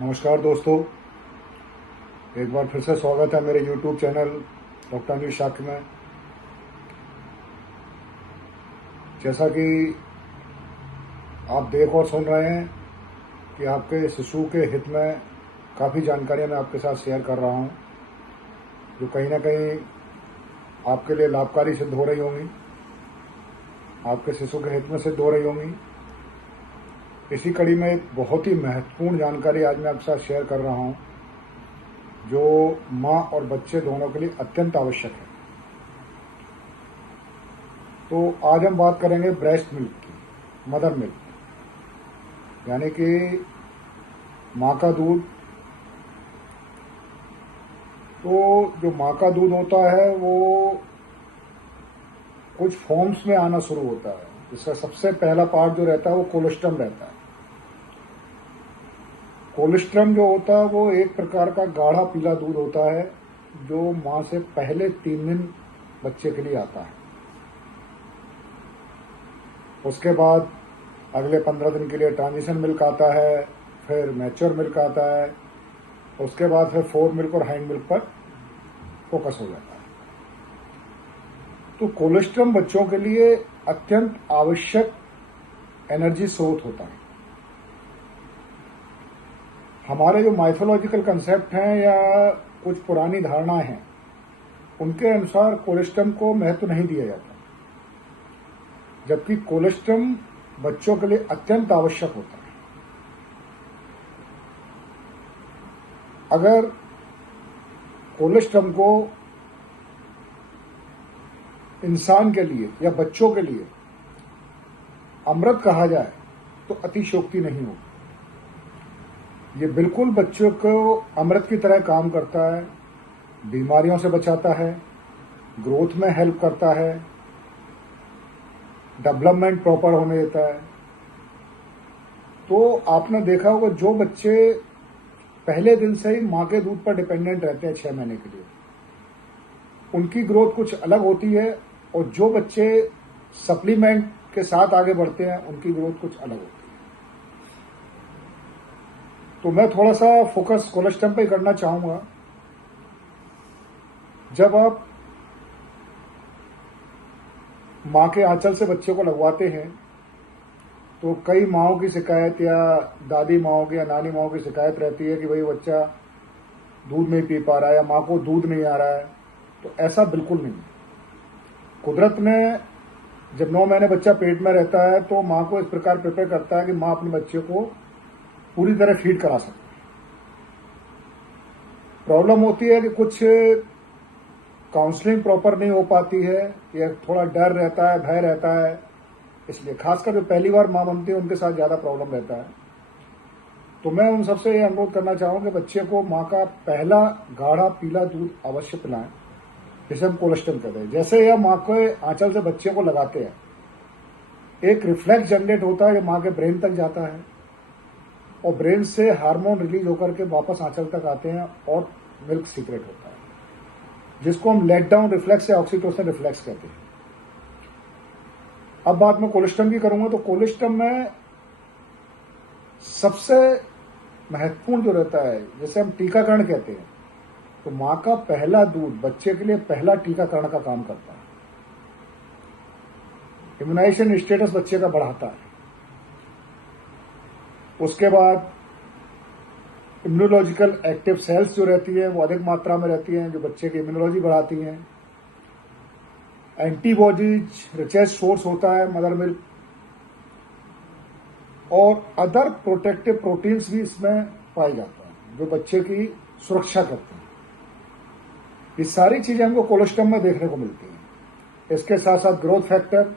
नमस्कार दोस्तों, एक बार फिर से स्वागत है मेरे YouTube channel doctor Anil Shakya में। जैसा कि आप देख और सुन रहे हैं कि आपके शिशु के हित में काफ़ी जानकारियां मैं आपके साथ शेयर कर रहा हूं, जो कहीं ना कहीं आपके लिए लाभकारी सिद्ध हो रही होंगी, आपके शिशु के हित में सिद्ध हो रही होंगी। इसी कड़ी में एक बहुत ही महत्वपूर्ण जानकारी आज मैं आपके साथ शेयर कर रहा हूं, जो माँ और बच्चे दोनों के लिए अत्यंत आवश्यक है। तो आज हम बात करेंगे ब्रेस्ट मिल्क की, मदर मिल्क, यानी कि माँ का दूध। तो जो माँ का दूध होता है वो कुछ फॉर्म्स में आना शुरू होता है। इसका सबसे पहला पार्ट जो रहता है वो कोलेस्ट्रम रहता है। कोलेस्ट्रम जो होता है वो एक प्रकार का गाढ़ा पीला दूध होता है, जो माँ से पहले 3 दिन बच्चे के लिए आता है। उसके बाद अगले 15 दिन के लिए ट्रांजिशन मिल्क आता है, फिर मैच्योर मिल्क आता है, उसके बाद फिर फोर मिल्क और हाइंड मिल्क पर फोकस हो जाता है। तो कोलेस्ट्रम बच्चों के लिए अत्यंत आवश्यक एनर्जी स्रोत होता है। हमारे जो माइथोलॉजिकल कंसेप्ट हैं या कुछ पुरानी धारणाएं हैं, उनके अनुसार कोलेस्ट्रम को महत्व नहीं दिया जाता, जबकि कोलेस्ट्रम बच्चों के लिए अत्यंत आवश्यक होता है। अगर कोलेस्ट्रम को इंसान के लिए या बच्चों के लिए अमृत कहा जाए तो अतिशयोक्ति नहीं होगी। ये बिल्कुल बच्चों को अमृत की तरह काम करता है, बीमारियों से बचाता है, ग्रोथ में हेल्प करता है, डेवलपमेंट प्रॉपर होने देता है। तो आपने देखा होगा जो बच्चे पहले दिन से ही माँ के दूध पर डिपेंडेंट रहते हैं 6 महीने के लिए, उनकी ग्रोथ कुछ अलग होती है, और जो बच्चे सप्लीमेंट के साथ आगे बढ़ते हैं उनकी ग्रोथ कुछ अलग होती है। तो मैं थोड़ा सा फोकस कोलेस्ट्रम पे करना चाहूंगा। जब आप माँ के आंचल से बच्चे को लगवाते हैं तो कई माँओं की शिकायत या दादी माँओं की या नानी माँओं की शिकायत रहती है कि भाई बच्चा दूध नहीं पी पा रहा है या माँ को दूध नहीं आ रहा है। तो ऐसा बिल्कुल नहीं है। कुदरत ने जब 9 महीने बच्चा पेट में रहता है तो माँ को इस प्रकार प्रिपेयर करता है कि माँ अपने बच्चे को पूरी तरह फीड करा सके। प्रॉब्लम होती है कि कुछ काउंसलिंग प्रॉपर नहीं हो पाती है, या थोड़ा डर रहता है, भय रहता है, इसलिए खासकर जो पहली बार माँ बनती है उनके साथ ज्यादा प्रॉब्लम रहता है। तो मैं उन सबसे ये अनुरोध करना चाहूंगा कि बच्चे को माँ का पहला गाढ़ा पीला दूध अवश्य पिलाएं, जिसे हम कोलेस्ट्रम कहते हैं। जैसे यह माँ के आंचल से बच्चे को लगाते हैं, एक रिफ्लेक्स जनरेट होता है जो माँ के ब्रेन तक जाता है, और ब्रेन से हार्मोन रिलीज होकर के वापस आंचल तक आते हैं और मिल्क सीक्रेट होता है, जिसको हम लेट डाउन रिफ्लेक्स या ऑक्सीटोसिन रिफ्लेक्स कहते हैं। अब बात मैं कोलेस्ट्रम की करूंगा। तो कोलेस्ट्रम में सबसे महत्वपूर्ण जो रहता है, जैसे हम टीकाकरण कहते हैं, तो माँ का पहला दूध बच्चे के लिए पहला टीकाकरण का काम करता है। इम्यूनाइजेशन स्टेटस बच्चे का बढ़ाता है। उसके बाद इम्यूनोलॉजिकल एक्टिव सेल्स जो रहती है वो अधिक मात्रा में रहती हैं, जो बच्चे की इम्यूनोलॉजी बढ़ाती हैं। एंटीबॉडीज रिचेस्ट सोर्स होता है मदर मिल्क, और अदर प्रोटेक्टिव प्रोटीन्स भी इसमें पाए जाते हैं जो बच्चे की सुरक्षा करते हैं। ये सारी चीजें हमको कोलेस्ट्रम में देखने को मिलती हैं। इसके साथ साथ ग्रोथ फैक्टर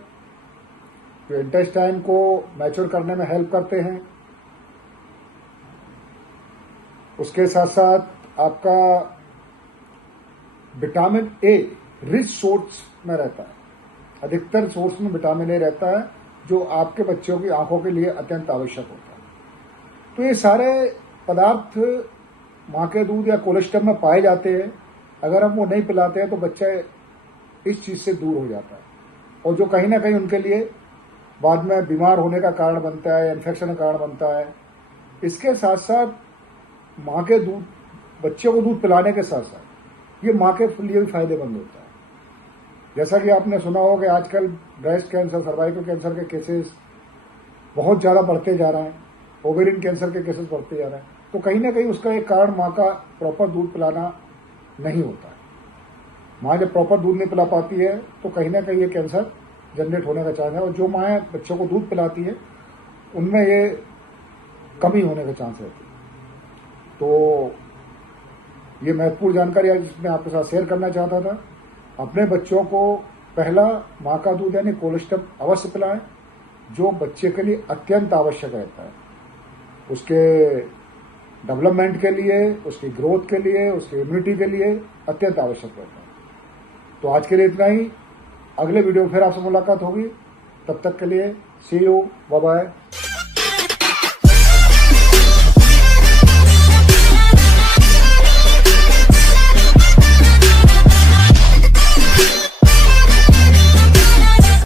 जो इंटेस्टाइन को मैच्योर करने में हेल्प करते हैं। उसके साथ साथ आपका विटामिन ए रिच सोर्स में रहता है, अधिकतर सोर्स में विटामिन ए रहता है, जो आपके बच्चों की आंखों के लिए अत्यंत आवश्यक होता है। तो ये सारे पदार्थ माँ के दूध या कोलेस्ट्रम में पाए जाते हैं। अगर हम वो नहीं पिलाते हैं तो बच्चा इस चीज से दूर हो जाता है, और जो कहीं ना कहीं उनके लिए बाद में बीमार होने का कारण बनता है, इन्फेक्शन का कारण बनता है। इसके साथ साथ माँ के दूध, बच्चे को दूध पिलाने के साथ साथ ये माँ के लिए भी फायदेमंद होता है। जैसा कि आपने सुना हो कि आजकल ब्रेस्ट कैंसर, सर्वाइकल कैंसर के केसेस बहुत ज़्यादा बढ़ते जा रहे हैं, ओवेरियन कैंसर के केसेस बढ़ते जा रहे हैं, तो कहीं ना कहीं उसका एक कारण माँ का प्रॉपर दूध पिलाना नहीं होता है। माँ जब प्रॉपर दूध नहीं पिला पाती है तो कहीं ना कहीं ये कैंसर जनरेट होने का चांस है, और जो माँ बच्चों को दूध पिलाती है उनमें ये कमी होने का चांस रहती है। तो ये महत्वपूर्ण जानकारी आज मैं आपके साथ शेयर करना चाहता था। अपने बच्चों को पहला माँ का दूध यानी कोलेस्ट्रॉल अवश्य पिलाएं, जो बच्चे के लिए अत्यंत आवश्यक रहता है, उसके डेवलपमेंट के लिए, उसकी ग्रोथ के लिए, उसकी इम्यूनिटी के लिए अत्यंत आवश्यक रहता है। तो आज के लिए इतना ही। अगले वीडियो में फिर आपसे मुलाकात होगी, तब तक के लिए सी यू, बाय बाय।